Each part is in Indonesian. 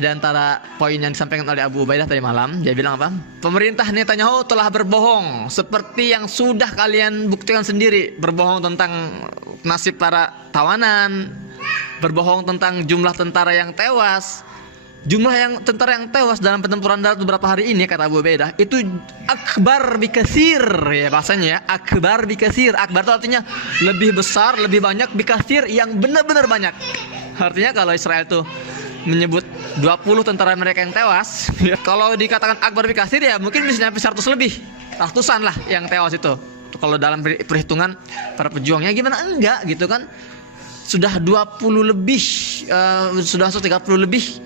Di antara poin yang disampaikan oleh Abu Ubaidah tadi malam, dia bilang apa? Pemerintah Netanyahu telah berbohong seperti yang sudah kalian buktikan sendiri, berbohong tentang nasib para tawanan, berbohong tentang jumlah tentara yang tewas. Jumlah tentara yang tewas dalam pertempuran darat beberapa hari ini, kata Abu Ubaidah, itu akbar bikasir, ya bahasanya ya, akbar bikasir. Akbar itu artinya lebih besar, lebih banyak, bikasir yang benar-benar banyak. Artinya kalau Israel itu menyebut 20 tentara mereka yang tewas, ya, kalau dikatakan akbar bikasir ya mungkin bisa sampai 100 lebih, ratusan lah yang tewas itu. Kalau dalam perhitungan para pejuangnya gimana enggak gitu kan. Sudah 20 lebih, sudah 130 lebih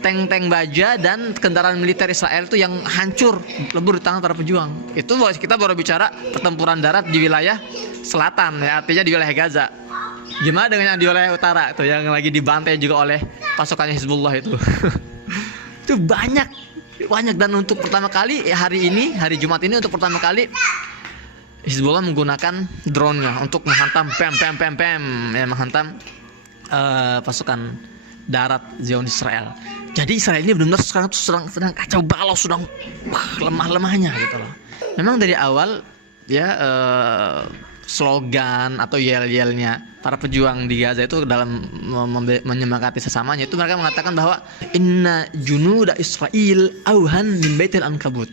tank-tank baja dan kendaraan militer Israel itu yang hancur lebur di tangan para pejuang. Itu kita baru bicara pertempuran darat di wilayah selatan, ya, artinya di wilayah Gaza. Gimana dengan yang di wilayah utara tuh yang lagi dibantai juga oleh pasukannya Hizbullah itu. Itu banyak dan untuk pertama kali hari ini, hari Jumat ini, untuk pertama kali Hizbullah menggunakan drone-nya untuk menghantam ya, menghantam pasukan darat Zionis Israel. Jadi Israel ini benar-benar sekarang tuh sedang kacau balau, sedang lemah-lemahnya gitu loh. Memang dari awal ya slogan atau yel-yelnya para pejuang di Gaza itu dalam menyemangati sesamanya itu mereka mengatakan bahwa inna junuda Israel auhan min baitil ankabut,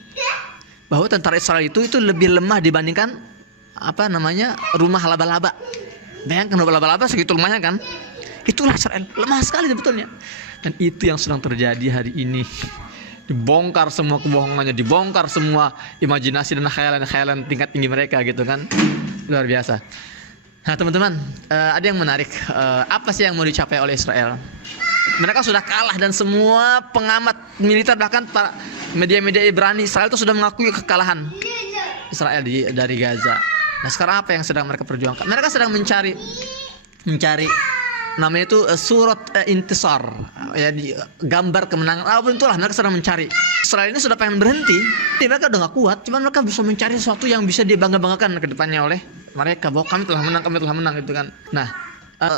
bahwa tentara Israel itu lebih lemah dibandingkan rumah laba-laba. Bayangkan rumah laba-laba segitu lemahnya kan. Itulah Israel, lemah sekali sebetulnya. Dan itu yang sedang terjadi hari ini. Dibongkar semua kebohongannya, dibongkar semua imajinasi dan khayalan tingkat tinggi mereka gitu kan. Luar biasa. Nah teman-teman, ada yang menarik. Apa sih yang mau dicapai oleh Israel? Mereka sudah kalah dan semua pengamat militer, bahkan para media-media Ibrani Israel itu sudah mengakui kekalahan Israel dari Gaza. Nah sekarang apa yang sedang mereka perjuangkan? Mereka sedang mencari namanya itu surat intisar, ya, gambar kemenangan. Itulah mereka sedang mencari. Israel ini sudah pengen berhenti, mereka udah gak kuat, cuman mereka bisa mencari sesuatu yang bisa dibangga-banggakan ke depannya oleh mereka, bahwa kami telah menang gitu kan. Nah,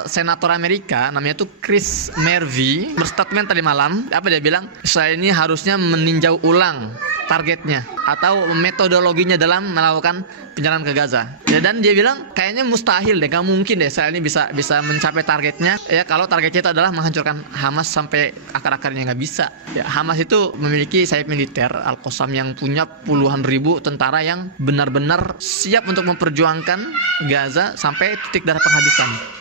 senator Amerika namanya tuh Chris Murphy berstatement tadi malam. Apa dia bilang? Israel ini harusnya meninjau ulang targetnya atau metodologinya dalam melakukan penyerangan ke Gaza. Ya, dan dia bilang kayaknya mustahil deh, gak mungkin deh Israel ini bisa mencapai targetnya. Ya kalau targetnya itu adalah menghancurkan Hamas sampai akar-akarnya, nggak bisa. Ya, Hamas itu memiliki sayap militer Al-Qassam yang punya puluhan ribu tentara yang benar-benar siap untuk memperjuangkan Gaza sampai titik darah penghabisan.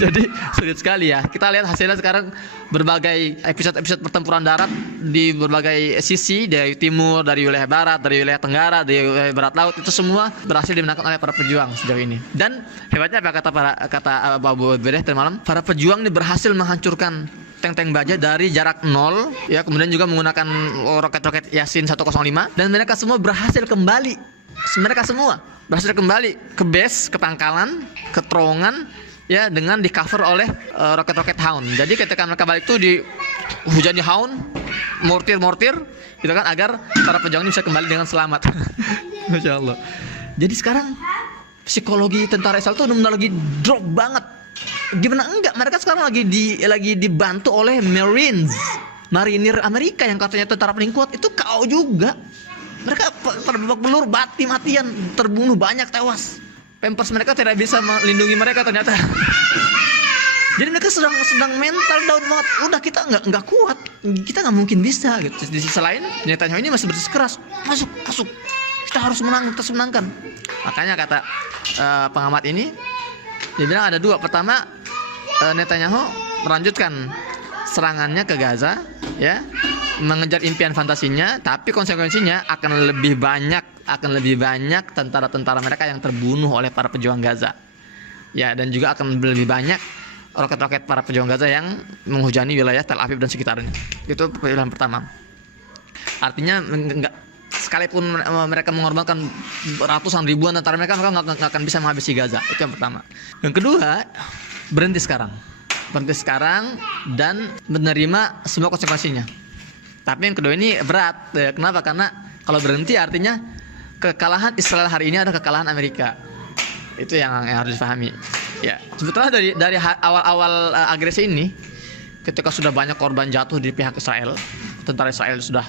Jadi sulit sekali ya. Kita lihat hasilnya sekarang, berbagai episode pertempuran darat di berbagai sisi, dari timur, dari wilayah barat, dari wilayah tenggara, dari wilayah barat laut, itu semua berhasil dimenangkan oleh para pejuang sejauh ini. Dan hebatnya apa kata Abu Ubaidah tadi malam, para pejuang ini berhasil menghancurkan tank-tank baja dari jarak 0, ya, kemudian juga menggunakan roket-roket Yasin 105, dan mereka semua berhasil kembali. Mereka semua berhasil kembali ke base, ke pangkalan, ke terowongan, ya, dengan di cover oleh roket-roket Hound. Jadi ketika mereka balik itu dihujani Hound, mortir gitu kan, agar para pejuang ini bisa kembali dengan selamat. Masya Allah. Jadi sekarang psikologi tentara Israel itu benar-benar lagi drop banget. Gimana enggak, mereka sekarang lagi dibantu oleh marinir Amerika yang katanya tentara paling kuat. Itu kau juga. Mereka terbebak belur, mati-matian, terbunuh banyak, tewas. Pampers mereka tidak bisa melindungi mereka ternyata. Jadi mereka sedang mental down banget. Udah, kita nggak kuat, kita nggak mungkin bisa gitu. Di sisi lain Netanyahu ini masih bersikeras, masuk, kita harus menangkan. Makanya kata pengamat ini, dia bilang ada dua. Pertama, Netanyahu melanjutkan serangannya ke Gaza, ya, mengejar impian fantasinya, tapi konsekuensinya akan lebih banyak tentara-tentara mereka yang terbunuh oleh para pejuang Gaza. Ya, dan juga akan lebih banyak roket-roket para pejuang Gaza yang menghujani wilayah Tel Aviv dan sekitarnya. Itu pilihan pertama. Artinya enggak, sekalipun mereka mengorbankan ratusan ribuan tentara mereka nggak akan bisa menghabisi Gaza. Itu yang pertama. Yang kedua, berhenti sekarang dan menerima semua konsekuensinya. Tapi yang kedua ini berat. Kenapa? Karena kalau berhenti artinya kekalahan Israel hari ini adalah kekalahan Amerika. Itu yang harus dipahami. Ya, sebetulnya dari awal-awal agresi ini ketika sudah banyak korban jatuh di pihak Israel, tentara Israel sudah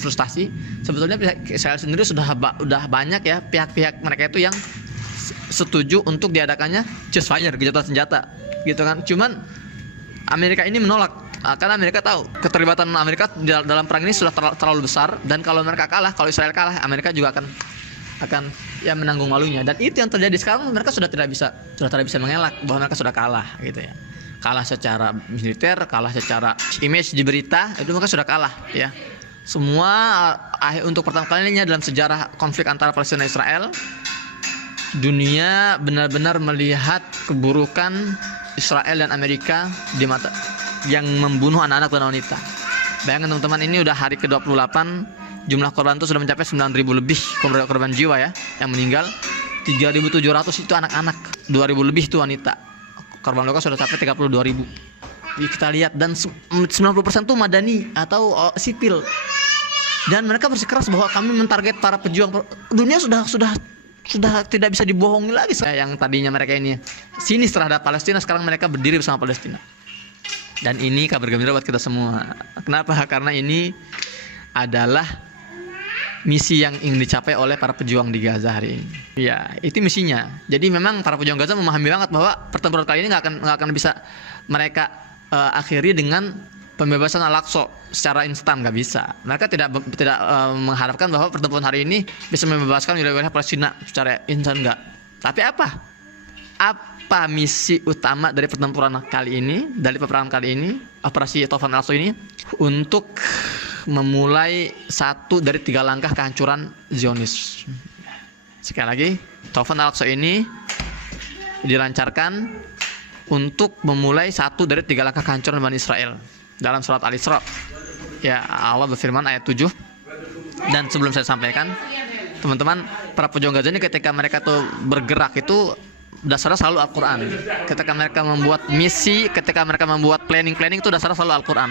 frustasi. Sebetulnya pihak Israel sendiri sudah banyak ya pihak-pihak mereka itu yang setuju untuk diadakannya ceasefire, gencatan senjata, gitu kan. Cuman Amerika ini menolak, karena Amerika tahu keterlibatan Amerika dalam perang ini sudah terlalu besar, dan kalau mereka kalah, kalau Israel kalah, Amerika juga akan ya menanggung malunya. Dan itu yang terjadi sekarang. Mereka sudah tidak bisa mengelak bahwa mereka sudah kalah, gitu ya. Kalah secara militer, kalah secara image di berita, itu mereka sudah kalah ya. Semua untuk pertama kalinya dalam sejarah konflik antara Palestina dan Israel, dunia benar-benar melihat keburukan Israel dan Amerika di mata yang membunuh anak-anak dan wanita. Bayangkan teman-teman, ini udah hari ke-28, jumlah korban itu sudah mencapai 9.000 lebih korban jiwa ya yang meninggal. 3.700 itu anak-anak, 2.000 lebih itu wanita. Korban luka sudah sampai 32.000. Kita lihat, dan 90% itu madani atau sipil. Dan mereka bersikeras bahwa kami mentarget para pejuang. Dunia sudah tidak bisa dibohongi lagi. Yang tadinya mereka ini sinis terhadap Palestina, sekarang mereka berdiri bersama Palestina. Dan ini kabar gembira buat kita semua. Kenapa? Karena ini adalah misi yang ingin dicapai oleh para pejuang di Gaza hari ini. Ya, itu misinya. Jadi memang para pejuang Gaza memahami banget bahwa pertempuran kali ini nggak akan bisa mereka akhiri dengan pembebasan Al-Aqsa secara instan, nggak bisa. Mereka tidak mengharapkan bahwa pertempuran hari ini bisa membebaskan wilayah Palestina secara instan, nggak. Tapi apa misi utama dari pertempuran kali ini, dari peperangan kali ini, operasi Taufan Al-Aqsa ini? Untuk memulai 1 dari 3 langkah kehancuran Zionis. Sekali lagi, Taufan Al-Aqsa ini dilancarkan untuk memulai 1 dari 3 langkah kehancuran Bani Israel. Dalam surat Al-Isra, ya, Allah berfirman ayat 7. Dan sebelum saya sampaikan, teman-teman, para pejuang Gaza ini ketika mereka tuh bergerak itu dasarnya selalu Al-Quran. Ketika mereka membuat misi, ketika mereka membuat planning itu dasarnya selalu Al-Quran.